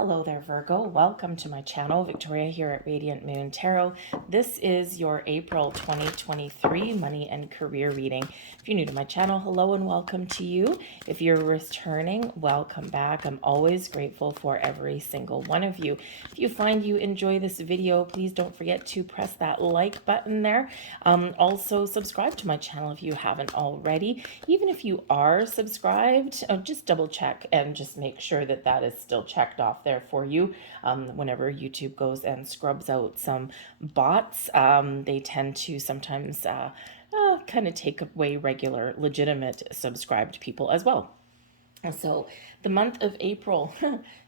Hello there, Virgo. Welcome to my channel. Victoria here at Radiant Moon Tarot. This is your April 2023 money and career reading. If you're new to my channel, hello and welcome to you. If you're returning, welcome back. I'm always grateful for every single one of you. If you find you enjoy this video, please don't forget to press that like button there. Also, subscribe to my channel if you haven't already. Even if you are subscribed, just double check and just make sure that that is still checked off there for you. Whenever YouTube goes and scrubs out some bots, they tend to sometimes kind of take away regular, legitimate subscribed people as well. So the month of April,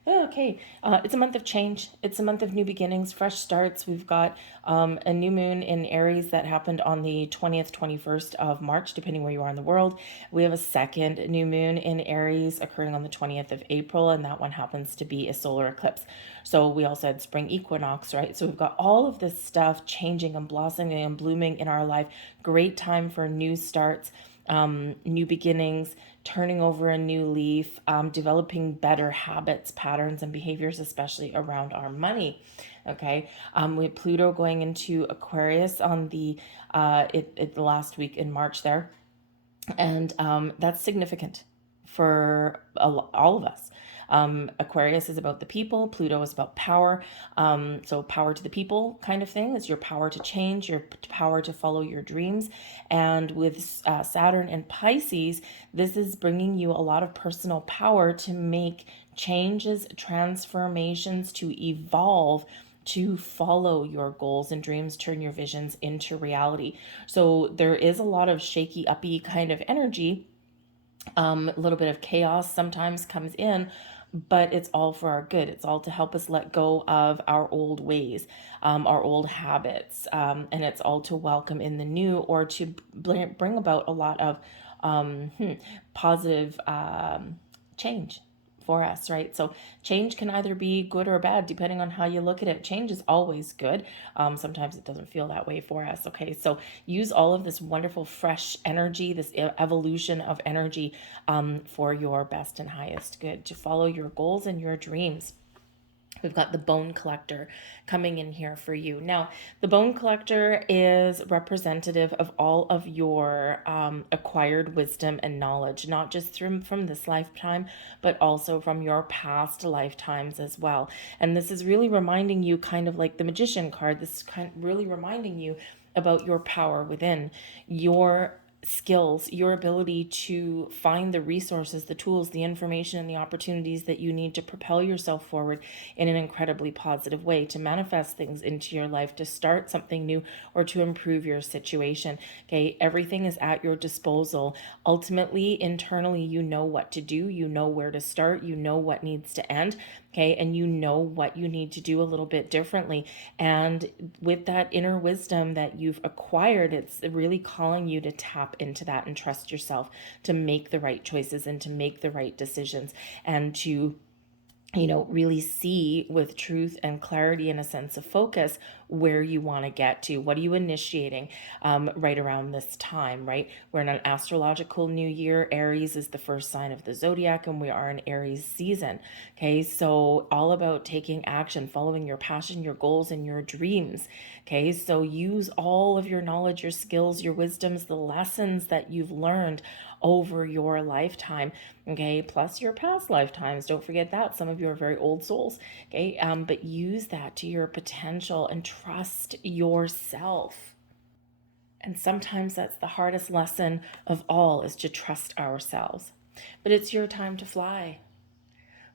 okay, it's a month of change. It's a month of new beginnings, fresh starts. We've got a new moon in Aries that happened on the 20th, 21st of March, depending where you are in the world. We have a second new moon in Aries occurring on the 20th of April, and that one happens to be a solar eclipse. So we also had spring equinox, right? So we've got all of this stuff changing and blossoming and blooming in our life. Great time for new starts, new beginnings, turning over a new leaf, developing better habits, patterns, and behaviors, especially around our money. Okay, we had Pluto going into Aquarius on the last week in March there, and that's significant for all of us. Aquarius is about the people. Pluto is about power. So power to the people kind of thing. It's your power to change, your power to follow your dreams. And with Saturn and Pisces, this is bringing you a lot of personal power to make changes, transformations, to evolve, to follow your goals and dreams, turn your visions into reality. So there is a lot of shaky, uppy kind of energy. A little bit of chaos sometimes comes in, but it's all for our good. It's all to help us let go of our old ways, our old habits, and it's all to welcome in the new, or to bring about a lot of positive change for us, right? So change can either be good or bad depending on how you look at it. Change is always good. Sometimes it doesn't feel that way for us. Okay, so use all of this wonderful fresh energy, this evolution of energy, for your best and highest good, to follow your goals and your dreams. We've got the bone collector coming in here for you. Now, the bone collector is representative of all of your acquired wisdom and knowledge, not just from this lifetime, but also from your past lifetimes as well. And this is really reminding you, kind of like the magician card, this is really reminding you about your power within, your skills, your ability to find the resources, the tools, the information, and the opportunities that you need to propel yourself forward in an incredibly positive way, to manifest things into your life, to start something new, or to improve your situation. Okay, everything is at your disposal. Ultimately, internally, you know what to do, you know where to start, you know what needs to end. Okay, and you know what you need to do a little bit differently. And with that inner wisdom that you've acquired, it's really calling you to tap into that and trust yourself to make the right choices and to make the right decisions, and to really see with truth and clarity and a sense of focus where you want to get to. What are you initiating right around this time, right? We're in an astrological new year. Aries is the first sign of the Zodiac, and we are in Aries season. Okay, so all about taking action, following your passion, your goals, and your dreams. Okay, so use all of your knowledge, your skills, your wisdoms, the lessons that you've learned over your lifetime, okay, plus your past lifetimes. Don't forget that. Some of you are very old souls, okay, but use that to your potential and trust yourself. And sometimes that's the hardest lesson of all, is to trust ourselves. But it's your time to fly.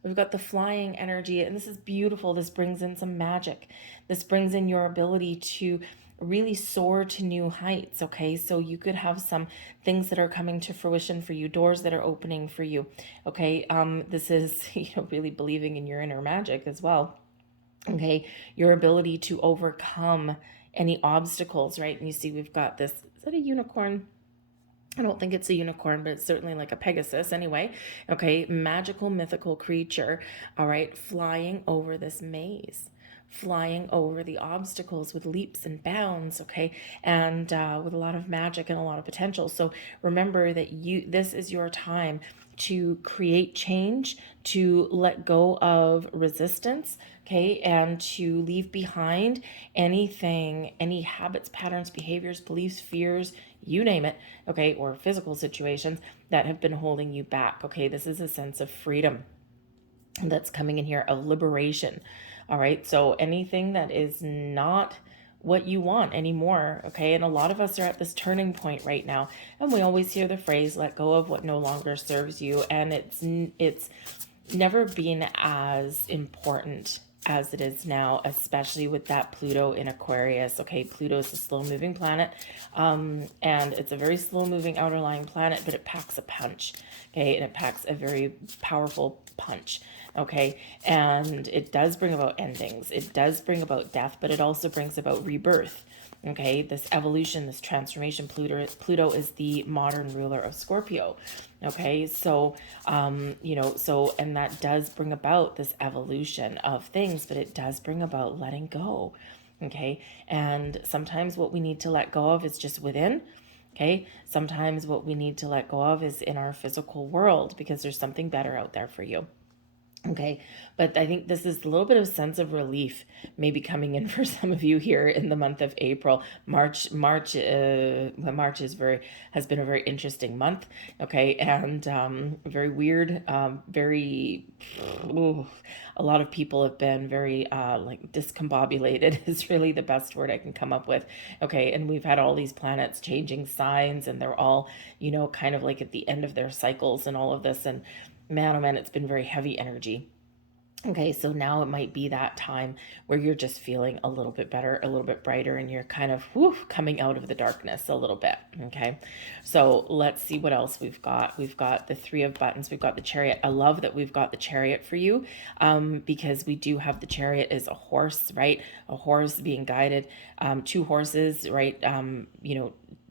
We've got the flying energy, and this is beautiful. This brings in some magic. This brings in your ability to really soar to new heights. Okay, so you could have some things that are coming to fruition for you, doors that are opening for you. Okay, this is really believing in your inner magic as well. Okay, your ability to overcome any obstacles, right? And you see we've got this, is that a unicorn? I don't think it's a unicorn, but it's certainly like a Pegasus anyway. Okay, magical, mythical creature, all right, flying over this maze. flying over the obstacles with leaps and bounds, okay, and with a lot of magic and a lot of potential. So remember that this is your time to create change, to let go of resistance, okay, and to leave behind anything, any habits, patterns, behaviors, beliefs, fears, you name it, okay, or physical situations that have been holding you back, okay. This is a sense of freedom that's coming in here, of liberation. All right, so anything that is not what you want anymore, okay. And a lot of us are at this turning point right now, and we always hear the phrase let go of what no longer serves you, and it's never been as important as it is now, especially with that Pluto in Aquarius. Okay, Pluto is a slow moving planet, and it's a very slow moving outer lying planet, but it packs a punch, okay, and it packs a very powerful punch, okay, and it does bring about endings, it does bring about death, but it also brings about rebirth. Okay, this evolution, this transformation. Pluto is the modern ruler of Scorpio. Okay, so and that does bring about this evolution of things, but it does bring about letting go. Okay, and sometimes what we need to let go of is just within. Okay, sometimes what we need to let go of is in our physical world, because there's something better out there for you. Okay, but I think this is a little bit of sense of relief maybe coming in for some of you here in the month of April. March has been a very interesting month. Okay, and very weird, very. Ooh, a lot of people have been very like discombobulated is really the best word I can come up with. Okay, and we've had all these planets changing signs, and they're all kind of like at the end of their cycles and all of this, and man, oh man, it's been very heavy energy. Okay, so now it might be that time where you're just feeling a little bit better, a little bit brighter, and you're kind of coming out of the darkness a little bit. Okay, so let's see what else we've got. We've got the Three of Buttons. We've got the Chariot. I love that we've got the Chariot for you, because we do have the Chariot as a horse, right? A horse being guided, two horses, right?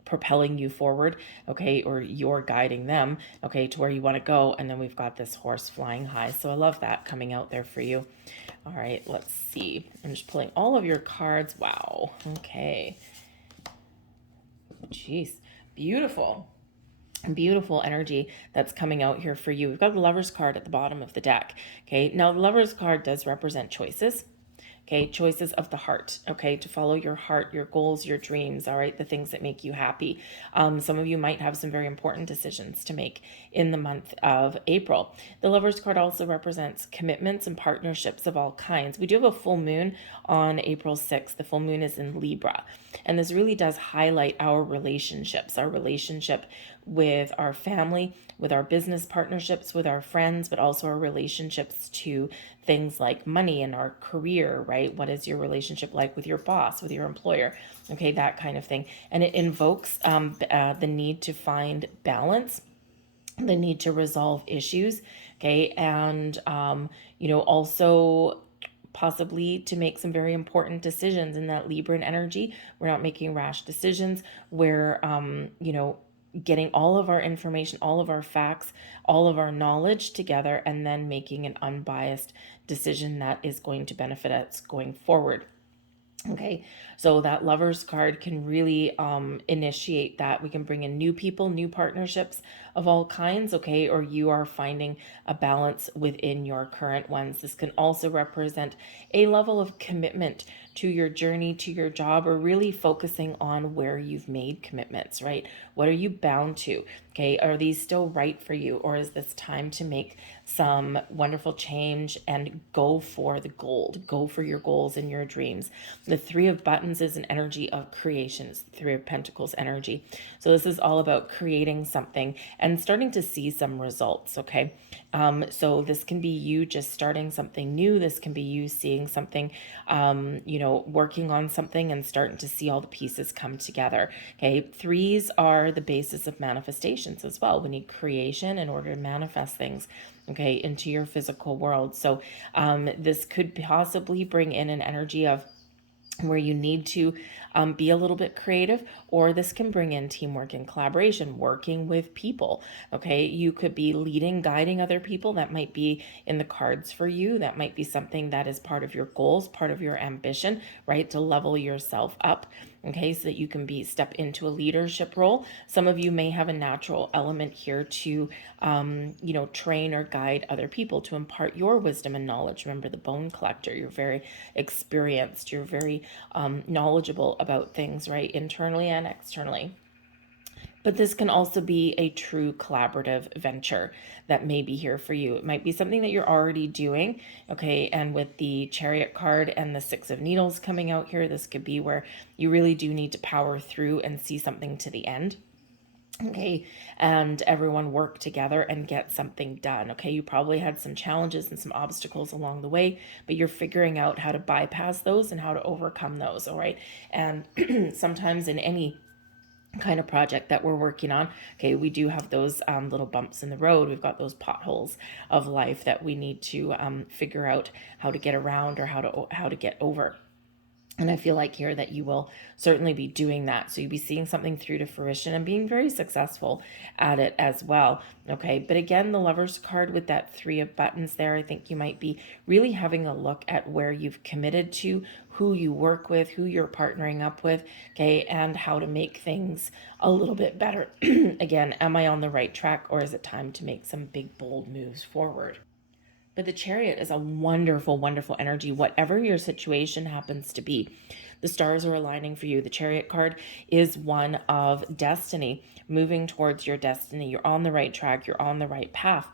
Propelling you forward, okay, or you're guiding them, okay, to where you want to go. And then we've got this horse flying high. So I love that coming out there for you. All right, let's see. I'm just pulling all of your cards. Wow. Okay. Jeez. Beautiful. Beautiful energy that's coming out here for you. We've got the Lover's card at the bottom of the deck. Okay, now the Lover's card does represent choices. Okay, choices of the heart, okay, to follow your heart, your goals, your dreams, all right, the things that make you happy. Some of you might have some very important decisions to make in the month of April. The Lover's card also represents commitments and partnerships of all kinds. We do have a full moon on April 6th. The full moon is in Libra, and this really does highlight our relationships, our relationship with our family, with our business partnerships, with our friends, but also our relationships to things like money and our career, right? What is your relationship like with your boss, with your employer? Okay, that kind of thing. And it invokes the need to find balance, the need to resolve issues, okay? And, also possibly to make some very important decisions in that Libran energy. We're not making rash decisions. We're, getting all of our information, all of our facts, all of our knowledge together, and then making an unbiased decision that is going to benefit us going forward. Okay, so that Lover's card can really initiate that. We can bring in new people, new partnerships of all kinds, okay, or you are finding a balance within your current ones. This can also represent a level of commitment to your journey, to your job, or really focusing on where you've made commitments, right? What are you bound to? Okay, are these still right for you, or is this time to make some wonderful change and go for the gold, go for your goals and your dreams? The Three of Buttons is an energy of creation. It's the Three of Pentacles energy. So this is all about creating something and starting to see some results, okay? So this can be you just starting something new. This can be you seeing something, working on something and starting to see all the pieces come together, okay? Threes are the basis of manifestations as well. We need creation in order to manifest things, okay, into your physical world. So this could possibly bring in an energy of where you need to be a little bit creative, or this can bring in teamwork and collaboration, working with people. Okay, you could be leading, guiding other people. That might be in the cards for you. That might be something that is part of your goals, part of your ambition, right? To level yourself up. Okay, so that you can step into a leadership role. Some of you may have a natural element here to, train or guide other people, to impart your wisdom and knowledge. Remember, the bone collector, you're very experienced, you're very knowledgeable about things, right? Internally and externally. But this can also be a true collaborative venture that may be here for you. It might be something that you're already doing, okay? And with the Chariot card and the Six of Needles coming out here, this could be where you really do need to power through and see something to the end. Okay, and everyone work together and get something done. Okay, you probably had some challenges and some obstacles along the way, but you're figuring out how to bypass those and how to overcome those. All right, and sometimes in any kind of project that we're working on, okay, we do have those little bumps in the road. We've got those potholes of life that we need to figure out how to get around, or how to get over. And I feel like here that you will certainly be doing that. So you'll be seeing something through to fruition and being very successful at it as well. Okay. But again, the Lover's card with that Three of Buttons there, I think you might be really having a look at where you've committed to, who you work with, who you're partnering up with, okay, and how to make things a little bit better. Again, am I on the right track, or is it time to make some big, bold moves forward? But the Chariot is a wonderful, wonderful energy, whatever your situation happens to be. The stars are aligning for you. The Chariot card is one of destiny, moving towards your destiny. You're on the right track. You're on the right path.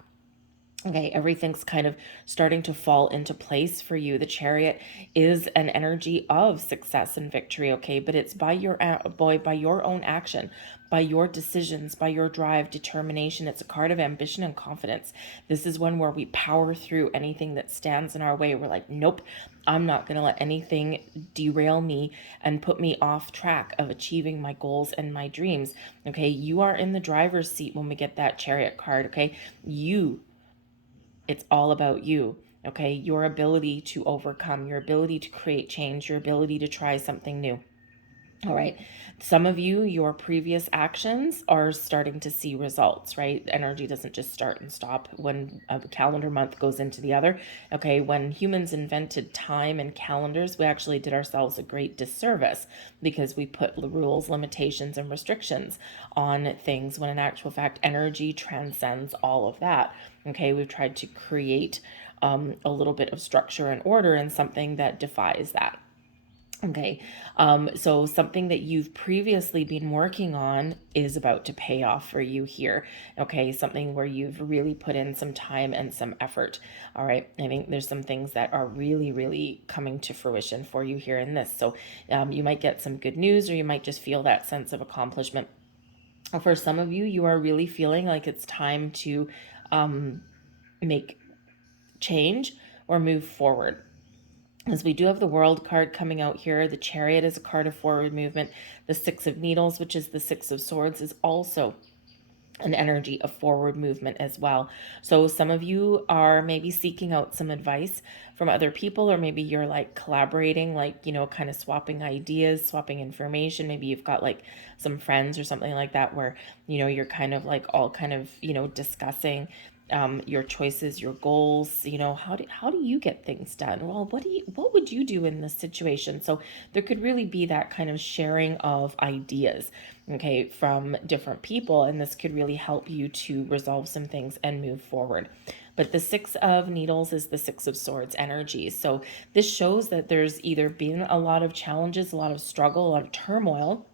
Okay, everything's kind of starting to fall into place for you. The Chariot is an energy of success and victory, okay? But it's by your own action, by your decisions, by your drive, determination. It's a card of ambition and confidence. This is one where we power through anything that stands in our way. We're like, nope, I'm not going to let anything derail me and put me off track of achieving my goals and my dreams. Okay, you are in the driver's seat when we get that Chariot card, okay? It's all about you, okay? Your ability to overcome, your ability to create change, your ability to try something new. All right. Some of you, your previous actions are starting to see results, right? Energy doesn't just start and stop when a calendar month goes into the other. Okay. When humans invented time and calendars, we actually did ourselves a great disservice because we put rules, limitations, and restrictions on things when in actual fact, energy transcends all of that. Okay. We've tried to create a little bit of structure and order in something that defies that. Okay, so something that you've previously been working on is about to pay off for you here. Okay, something where you've really put in some time and some effort. All right, I think there's some things that are really, really coming to fruition for you here in this. So you might get some good news, or you might just feel that sense of accomplishment. For some of you, you are really feeling like it's time to make change or move forward. As we do have the World card coming out here, the Chariot is a card of forward movement. The Six of Needles, which is the Six of Swords, is also an energy of forward movement as well. So some of you are maybe seeking out some advice from other people, or maybe you're like collaborating, like, kind of swapping ideas, swapping information. Maybe you've got like some friends or something like that where, you're kind of like all kind of, discussing your choices, your goals. How do you get things done? Well, what would you do in this situation? So there could really be that kind of sharing of ideas, okay, from different people, and this could really help you to resolve some things and move forward. But the Six of Needles is the Six of Swords energy. So this shows that there's either been a lot of challenges, a lot of struggle, a lot of turmoil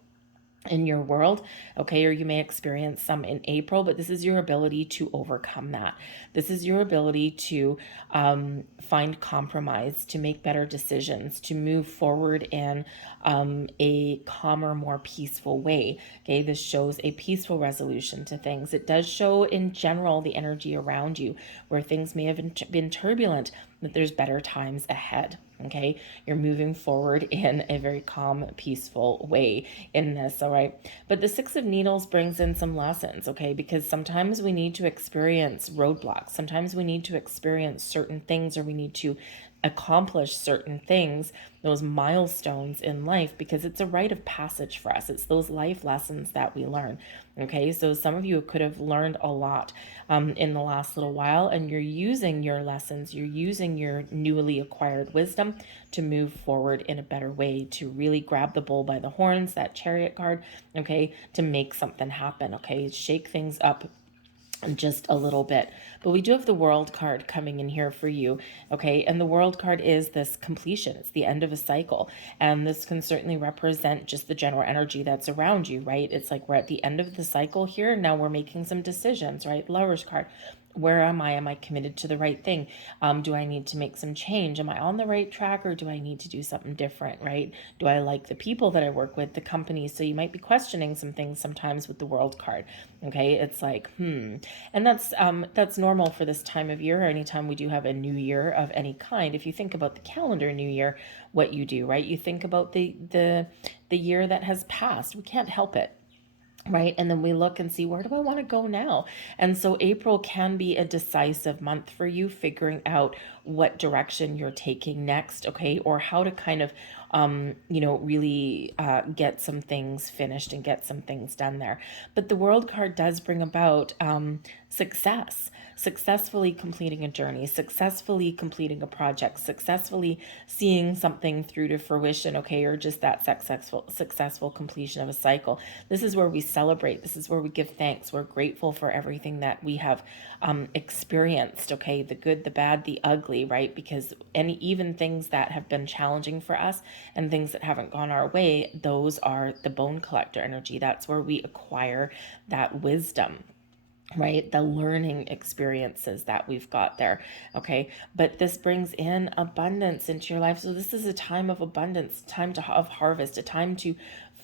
in your world, okay, or you may experience some in April, but this is your ability to overcome that. This is your ability to find compromise, to make better decisions, to move forward in a calmer, more peaceful way. Okay, this shows a peaceful resolution to things. It does show in general the energy around you where things may have been turbulent, that there's better times ahead. Okay, you're moving forward in a very calm, peaceful way in this. All right, but the Six of Needles brings in some lessons, okay, because sometimes we need to experience roadblocks. Sometimes we need to experience certain things, or we need to accomplish certain things, those milestones in life, because it's a rite of passage for us. It's those life lessons that we learn. Okay, so some of you could have learned a lot in the last little while, and you're using your lessons, you're using your newly acquired wisdom to move forward in a better way, to really grab the bull by the horns, that Chariot card, okay, to make something happen, okay, shake things up just a little bit. But we do have the World card coming in here for you, okay? And the World card is this completion. It's the end of a cycle. And this can certainly represent just the general energy that's around you, right? It's like we're at the end of the cycle here. Now we're making some decisions, right? Lover's card. Where am I? Am I committed to the right thing? Do I need to make some change? Am I on the right track, or do I need to do something different, right? Do I like the people that I work with, the company? So you might be questioning some things sometimes with the World card. Okay, it's like, and that's normal for this time of year, or anytime we do have a new year of any kind. If you think about the calendar new year, what you do, right? You think about the year that has passed. We can't help it, right? And then we look and see, where do I want to go now? And so April can be a decisive month for you, figuring out what direction you're taking next, okay? Or how to kind of, really get some things finished and get some things done there. But the World card does bring about success, successfully completing a journey, successfully completing a project, successfully seeing something through to fruition, okay? Or just that successful completion of a cycle. This is where we celebrate. This is where we give thanks. We're grateful for everything that we have experienced, okay? The good, the bad, the ugly, right? Because even things that have been challenging for us and things that haven't gone our way, those are the bone collector energy. That's where we acquire that wisdom, right? The learning experiences that we've got there, okay? But this brings in abundance into your life. So this is a time of abundance, time of harvest, a time to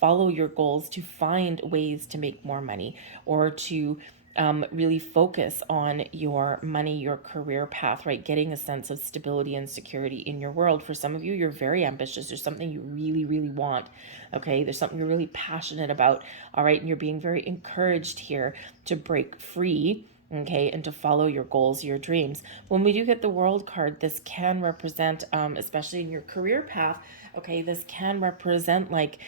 follow your goals, to find ways to make more money, or to really focus on your money, your career path, right? Getting a sense of stability and security in your world. For some of you, you're very ambitious. There's something you really, really want, okay? There's something you're really passionate about, all right? And you're being very encouraged here to break free, okay, and to follow your goals, your dreams. When we do get the World card, this can represent, especially in your career path, okay, this can represent like,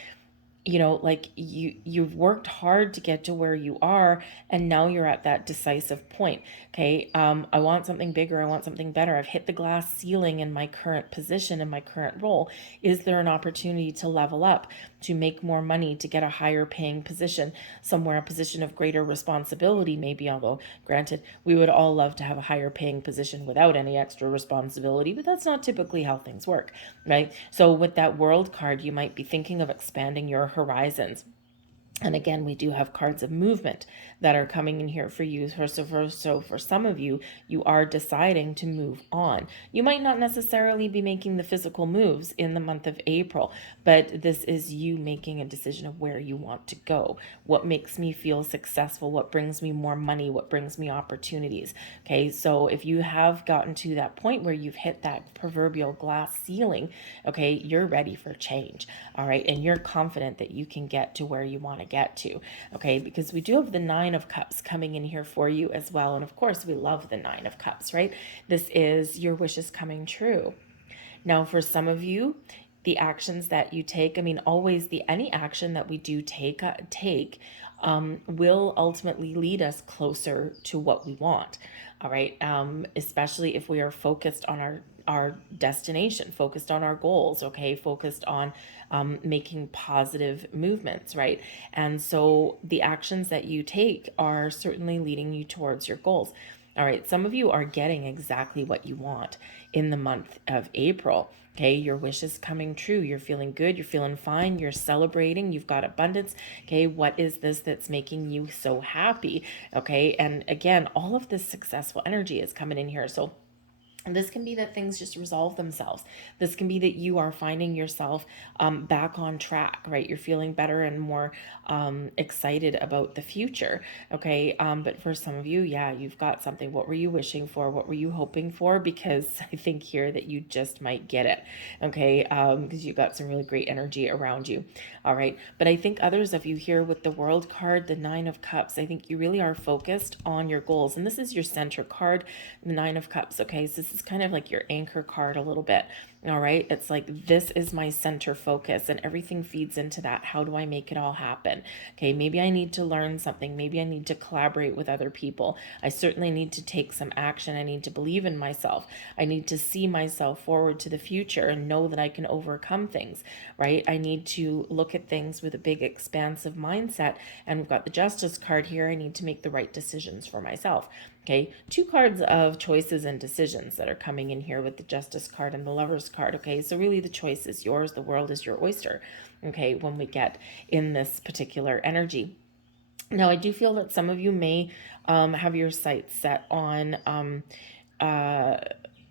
like you've worked hard to get to where you are, and now you're at that decisive point. Okay, I want something bigger, I want something better. I've hit the glass ceiling in my current position, in my current role. Is there an opportunity to level up, to make more money, to get a higher paying position somewhere, a position of greater responsibility maybe? Although granted, we would all love to have a higher paying position without any extra responsibility, but that's not typically how things work, right? So with that World card, you might be thinking of expanding your horizons. And again, we do have cards of movement that are coming in here for you. So for some of you, you are deciding to move on. You might not necessarily be making the physical moves in the month of April, but this is you making a decision of where you want to go. What makes me feel successful? What brings me more money? What brings me opportunities? Okay, so if you have gotten to that point where you've hit that proverbial glass ceiling, okay, you're ready for change, all right? And you're confident that you can get to where you want to get to, okay? Because we do have the Nine of Cups coming in here for you as well. And of course, we love the Nine of Cups, right? This is your wishes coming true. Now, for some of you, the actions that you take, I mean, always any action that we do take will ultimately lead us closer to what we want, all right? Especially if we are focused on our destination, focused on our goals, okay, focused on making positive movements, right? And so the actions that you take are certainly leading you towards your goals. All right, some of you are getting exactly what you want in the month of April. Okay, your wish is coming true. You're feeling good. You're feeling fine. You're celebrating. You've got abundance. Okay, what is this that's making you so happy? Okay, and again, all of this successful energy is coming in here. So this can be that things just resolve themselves. This can be that you are finding yourself back on track, right? You're feeling better and more excited about the future, okay? But for some of you, yeah, you've got something. What were you wishing for? What were you hoping for? Because I think here that you just might get it, okay? Because you got some really great energy around you, all right? But I think others of you here with the World card, the Nine of Cups, I think you really are focused on your goals. And this is your center card, the Nine of Cups, okay? So this is is kind of like your anchor card a little bit. All right. It's like, this is my center focus and everything feeds into that. How do I make it all happen? Okay. Maybe I need to learn something. Maybe I need to collaborate with other people. I certainly need to take some action. I need to believe in myself. I need to see myself forward to the future and know that I can overcome things, right? I need to look at things with a big expansive mindset. And we've got the Justice card here. I need to make the right decisions for myself. Okay, 2 cards of choices and decisions that are coming in here with the Justice card and the Lovers card. Okay, so really the choice is yours. The world is your oyster. Okay, when we get in this particular energy. Now, I do feel that some of you may have your sights set on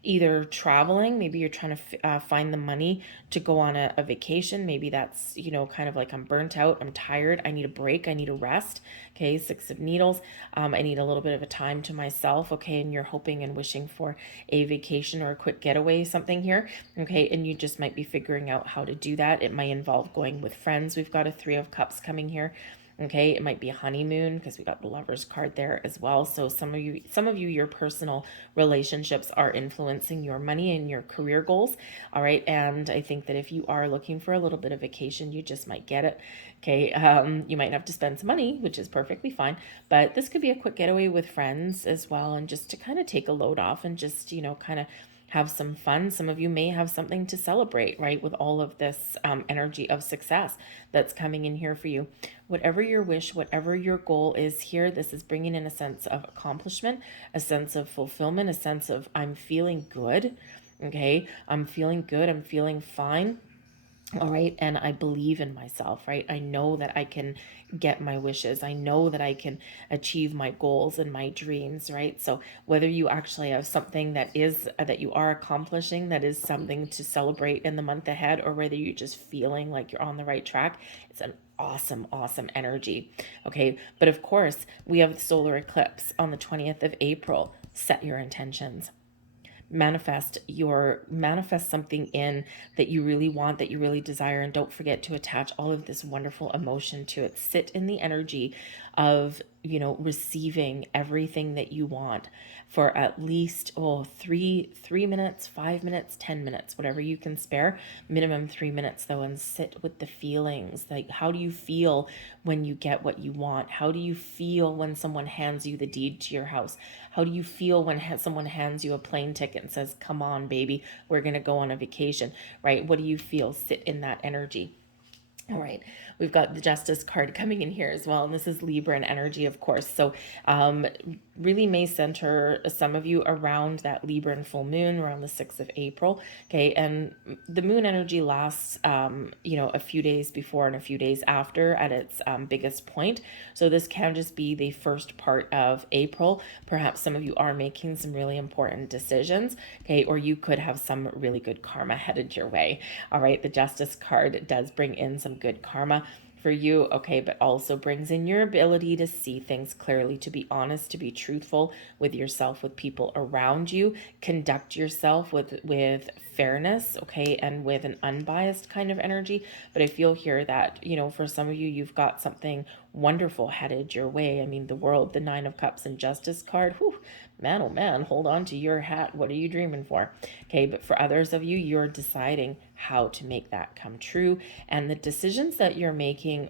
either traveling. Maybe you're trying to find the money to go on a vacation. Maybe that's, kind of like, I'm burnt out, I'm tired, I need a break, I need a rest. Okay, 6 of Needles. I need a little bit of a time to myself. Okay, and you're hoping and wishing for a vacation or a quick getaway, something here. Okay, and you just might be figuring out how to do that. It might involve going with friends. We've got a 3 of Cups coming here. Okay, it might be a honeymoon because we got the Lovers card there as well. So some of you, your personal relationships are influencing your money and your career goals. All right, and I think that if you are looking for a little bit of vacation, you just might get it. Okay, you might have to spend some money, which is perfectly fine, but this could be a quick getaway with friends as well, and just to kind of take a load off and just kind of have some fun. Some of you may have something to celebrate, right, with all of this energy of success that's coming in here for you. Whatever your wish, whatever your goal is here, this is bringing in a sense of accomplishment, a sense of fulfillment, a sense of, I'm feeling good. Okay, I'm feeling good, I'm feeling fine. All right. And I believe in myself, right? I know that I can get my wishes. I know that I can achieve my goals and my dreams, right? So whether you actually have something that is that you are accomplishing, that is something to celebrate in the month ahead, or whether you're just feeling like you're on the right track, it's an awesome energy. Okay. But of course, we have the solar eclipse on the 20th of April. Set your intentions. Manifest something in that you really want, that you really desire, and don't forget to attach all of this wonderful emotion to it. Sit in the energy of receiving everything that you want for at least 3 minutes, 5 minutes, 10 minutes, whatever you can spare. Minimum 3 minutes though, and sit with the feelings. Like, how do you feel when you get what you want? How do you feel when someone hands you the deed to your house? How do you feel when someone hands you a plane ticket and says, come on baby, we're gonna go on a vacation, right? What do you feel? Sit in that energy. All right, we've got the Justice card coming in here as well, and this is Libra and energy, of course. So really may center some of you around that Libra and full moon around the 6th of April. Okay, and the moon energy lasts, a few days before and a few days after at its biggest point. So this can just be the first part of April. Perhaps some of you are making some really important decisions, okay, or you could have some really good karma headed your way. All right, the Justice card does bring in some good karma for you, okay, but also brings in your ability to see things clearly, to be honest, to be truthful with yourself, with people around you, conduct yourself with fairness, okay, and with an unbiased kind of energy. But I feel here that, for some of you, you've got something wonderful headed your way. I mean, the World, the 9 of Cups and Justice card, whew, man, oh man, hold on to your hat. What are you dreaming for? Okay, but for others of you, you're deciding how to make that come true. And the decisions that you're making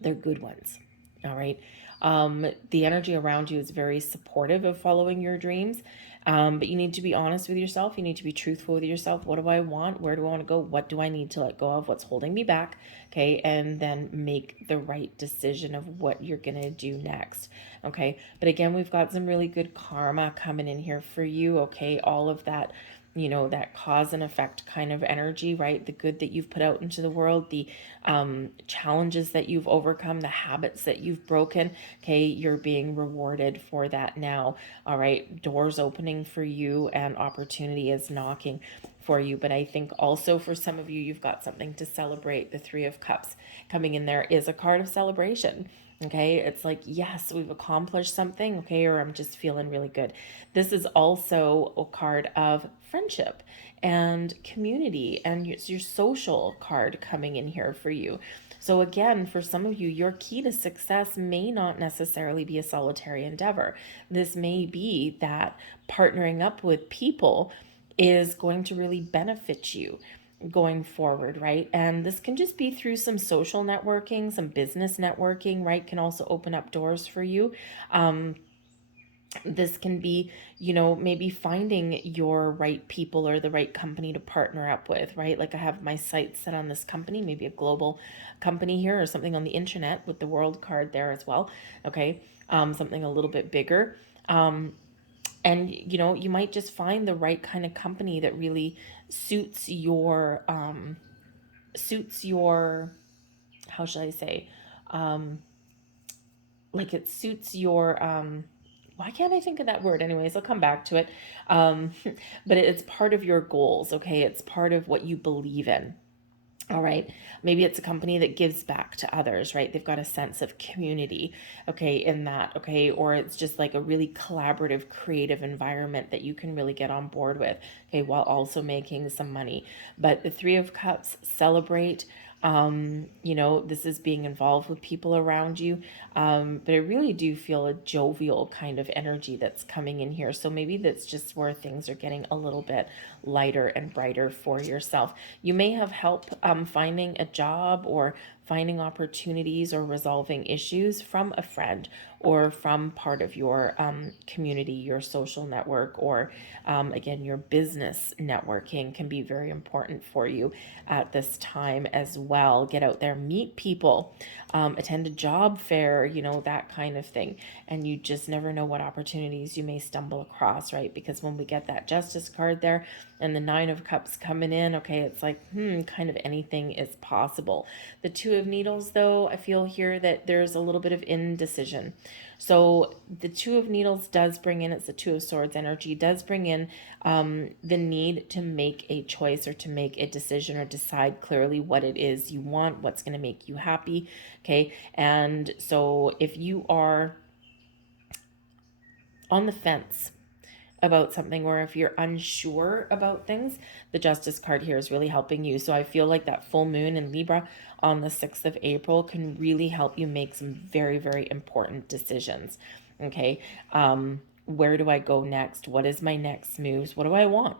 they're good ones. All right. The energy around you is very supportive of following your dreams. But you need to be honest with yourself. You need to be truthful with yourself. What do I want? Where do I want to go? What do I need to let go of? What's holding me back? Okay. And then make the right decision of what you're going to do next. Okay. But again, we've got some really good karma coming in here for you. Okay. All of that, that cause and effect kind of energy, right? The good that you've put out into the world, the challenges that you've overcome, the habits that you've broken. Okay, you're being rewarded for that now. All right, doors opening for you and opportunity is knocking. for you. But I think also for some of you, you've got something to celebrate. The Three of Cups coming in there is a card of celebration. Okay, it's like, yes, we've accomplished something, okay, or I'm just feeling really good. This is also a card of friendship and community, and it's your social card coming in here for you. So again, for some of you, your key to success may not necessarily be a solitary endeavor. This may be that partnering up with people is going to really benefit you going forward, right? And this can just be through some social networking, some business networking, right? Can also open up doors for you. This can be, maybe finding your right people or the right company to partner up with, right? Like I have my sights set on this company, maybe a global company here or something on the internet with the world card there as well. Okay. Something a little bit bigger. And you might just find the right kind of company that really suits your how should I say, like it suits your why can't I think of that word? Anyways, I'll come back to it. um but it's part of your goals, okay? It's part of what you believe in. All right. Maybe it's a company that gives back to others, right? They've got a sense of community, okay, in that, okay? Or it's just like a really collaborative, creative environment that you can really get on board with, okay, while also making some money. But the Three of Cups, celebrate. This is being involved with people around you. But I really do feel a jovial kind of energy that's coming in here. So maybe that's just where things are getting a little bit lighter and brighter for yourself. You may have help finding a job or finding opportunities or resolving issues from a friend or from part of your community, your social network, or again, your business networking can be very important for you at this time as well. Get out there, meet people, attend a job fair, that kind of thing. And you just never know what opportunities you may stumble across, right? Because when we get that Justice card there and the Nine of Cups coming in, okay, it's like, kind of anything is possible. The Two of Needles, though, I feel here that there's a little bit of indecision. So the Two of Needles does bring in, it's the Two of Swords energy, does bring in the need to make a choice or to make a decision or decide clearly what it is you want, what's going to make you happy, okay? And so if you are on the fence about something, or if you're unsure about things, the Justice card here is really helping you. So I feel like that full moon in Libra on the 6th of April can really help you make some very, very important decisions. Okay. Where do I go next? What is my next moves? What do I want?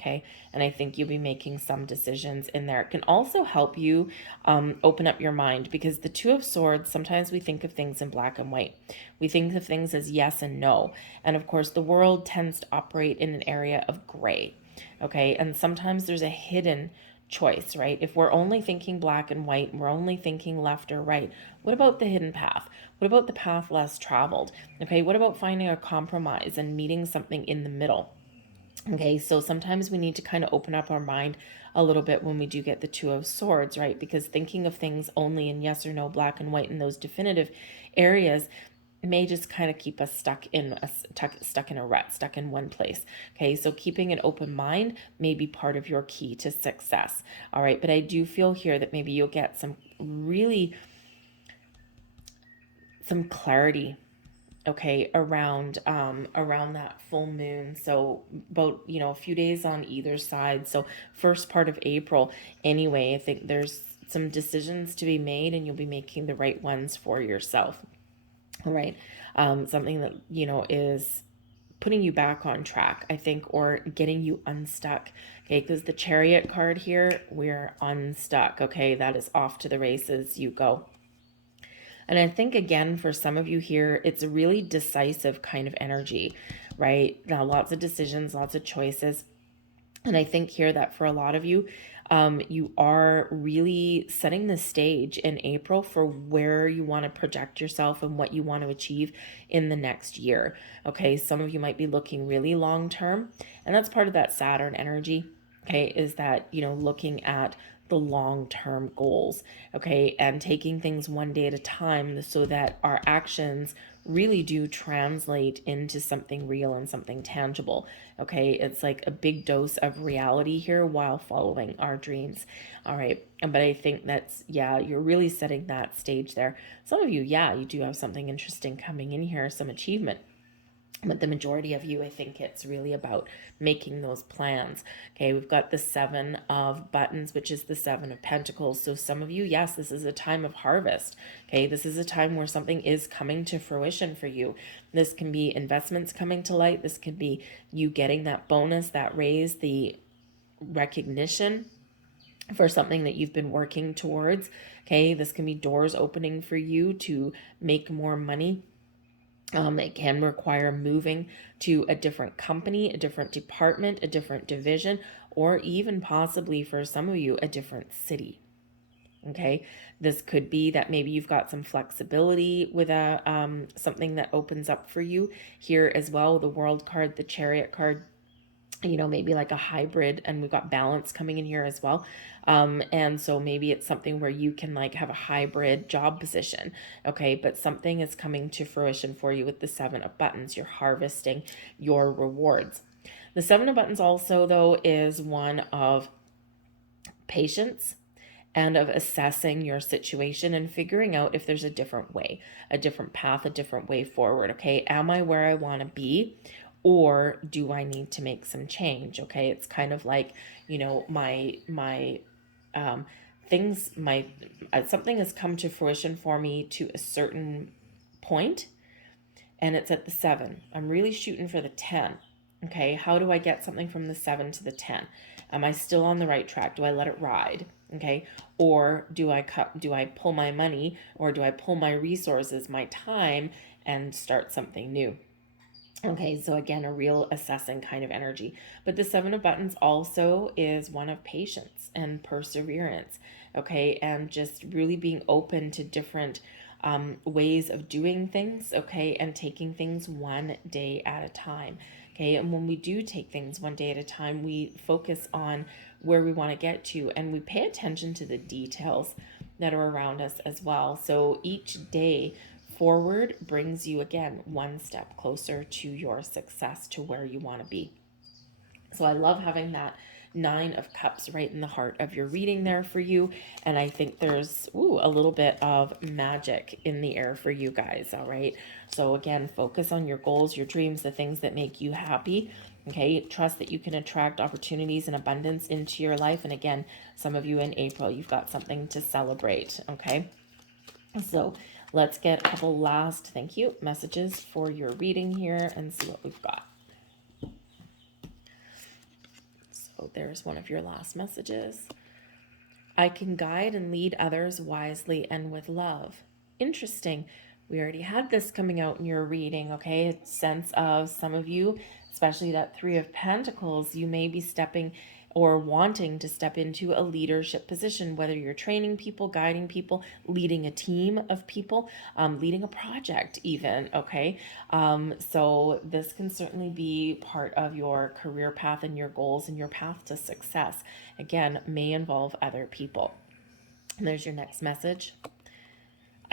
Okay. And I think you'll be making some decisions in there. It can also help you open up your mind, because the Two of Swords, sometimes we think of things in black and white. We think of things as yes and no. And of course, the world tends to operate in an area of gray. Okay. And sometimes there's a hidden choice, right? If we're only thinking black and white and we're only thinking left or right, what about the hidden path? What about the path less traveled? Okay. What about finding a compromise and meeting something in the middle? Okay, so sometimes we need to kind of open up our mind a little bit when we do get the Two of Swords, right? Because thinking of things only in yes or no, black and white, in those definitive areas may just kind of keep us stuck in a rut, stuck in one place. Okay, so keeping an open mind may be part of your key to success. All right, but I do feel here that maybe you'll get some clarity, okay, around that full moon. So about a few days on either side. So first part of April anyway, I think there's some decisions to be made, and you'll be making the right ones for yourself. All right. Something that is putting you back on track, I think, or getting you unstuck. Okay, because the Chariot card here, we're unstuck. Okay, that is off to the races you go. And I think, again, for some of you here, it's a really decisive kind of energy, right? Now, lots of decisions, lots of choices. And I think here that for a lot of you, you are really setting the stage in April for where you want to project yourself and what you want to achieve in the next year. Okay, some of you might be looking really long term, and that's part of that Saturn energy. Okay, is that, looking at the long-term goals, okay, and taking things one day at a time so that our actions really do translate into something real and something tangible. Okay, it's like a big dose of reality here while following our dreams. All right, but I think that's, yeah, you're really setting that stage there. Some of you, yeah, you do have something interesting coming in here, some achievement. But the majority of you, I think it's really about making those plans. Okay, we've got the 7 of Buttons, which is the 7 of Pentacles. So some of you, yes, this is a time of harvest. Okay, this is a time where something is coming to fruition for you. This can be investments coming to light. This could be you getting that bonus, that raise, the recognition for something that you've been working towards. Okay, this can be doors opening for you to make more money. It can require moving to a different company, a different department, a different division, or even possibly for some of you, a different city. Okay, this could be that maybe you've got some flexibility with a something that opens up for you here as well. The World card, the Chariot card, you know, maybe like a hybrid, and we've got balance coming in here as well. And so maybe it's something where you can like have a hybrid job position. Okay, but something is coming to fruition for you with the 7 of Buttons. You're harvesting your rewards. The 7 of Buttons also, though, is one of patience and of assessing your situation and figuring out if there's a different way, a different path, a different way forward. Okay, am I where I want to be? Or do I need to make some change? Okay, it's kind of like, you know, my things, my something has come to fruition for me to a certain point, and it's at the 7. I'm really shooting for the 10. Okay, how do I get something from the 7 to the 10? Am I still on the right track? Do I let it ride? Okay, or do I pull my money, or do I pull my resources, my time, and start something new? Okay, so again, a real assessing kind of energy. But the 7 of Buttons also is one of patience and perseverance. Okay, and just really being open to different ways of doing things. Okay, and taking things one day at a time. Okay, and when we do take things one day at a time, we focus on where we want to get to, and we pay attention to the details that are around us as well. So each day forward brings you again one step closer to your success, to where you want to be. So I love having that 9 of Cups right in the heart of your reading there for you. And I think there's a little bit of magic in the air for you guys. All right. So again, focus on your goals, your dreams, the things that make you happy. Okay. Trust that you can attract opportunities and abundance into your life. And again, some of you in April, you've got something to celebrate. Okay. So let's get a couple last thank you messages for your reading here and see what we've got. So there's one of your last messages. I can guide and lead others wisely and with love. Interesting. We already had this coming out in your reading, okay? A sense of some of you, especially that 3 of Pentacles, you may be stepping or wanting to step into a leadership position, whether you're training people, guiding people, leading a team of people, leading a project even, okay? So this can certainly be part of your career path and your goals and your path to success. Again, may involve other people. And there's your next message.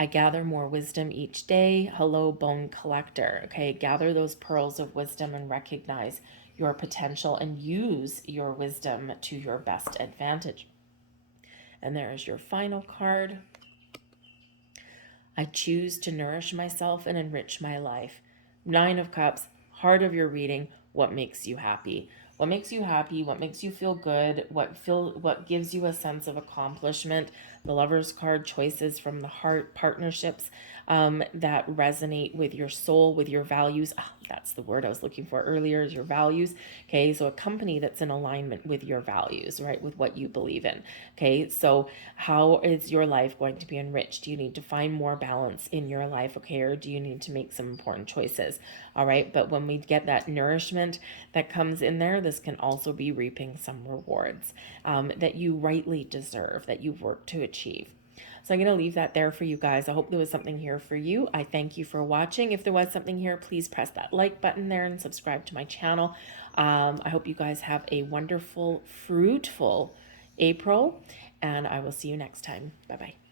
I gather more wisdom each day. Hello, bone collector. Okay, gather those pearls of wisdom and recognize your potential and use your wisdom to your best advantage. And there is your final card. I choose to nourish myself and enrich my life. 9 of Cups, heart of your reading. What makes you happy? What makes you happy? What makes you feel good? What gives you a sense of accomplishment? The Lover's card, choices from the heart, partnerships that resonate with your soul, with your values. Oh, that's the word I was looking for earlier, is your values. Okay, so a company that's in alignment with your values, right? With what you believe in. Okay, so how is your life going to be enriched? Do you need to find more balance in your life? Okay, or do you need to make some important choices? All right, but when we get that nourishment that comes in there, this can also be reaping some rewards that you rightly deserve, that you've worked to achieve. So I'm going to leave that there for you guys. I hope there was something here for you. I thank you for watching. If there was something here, please press that like button there and subscribe to my channel. I hope you guys have a wonderful, fruitful April. and I will see you next time. Bye-bye.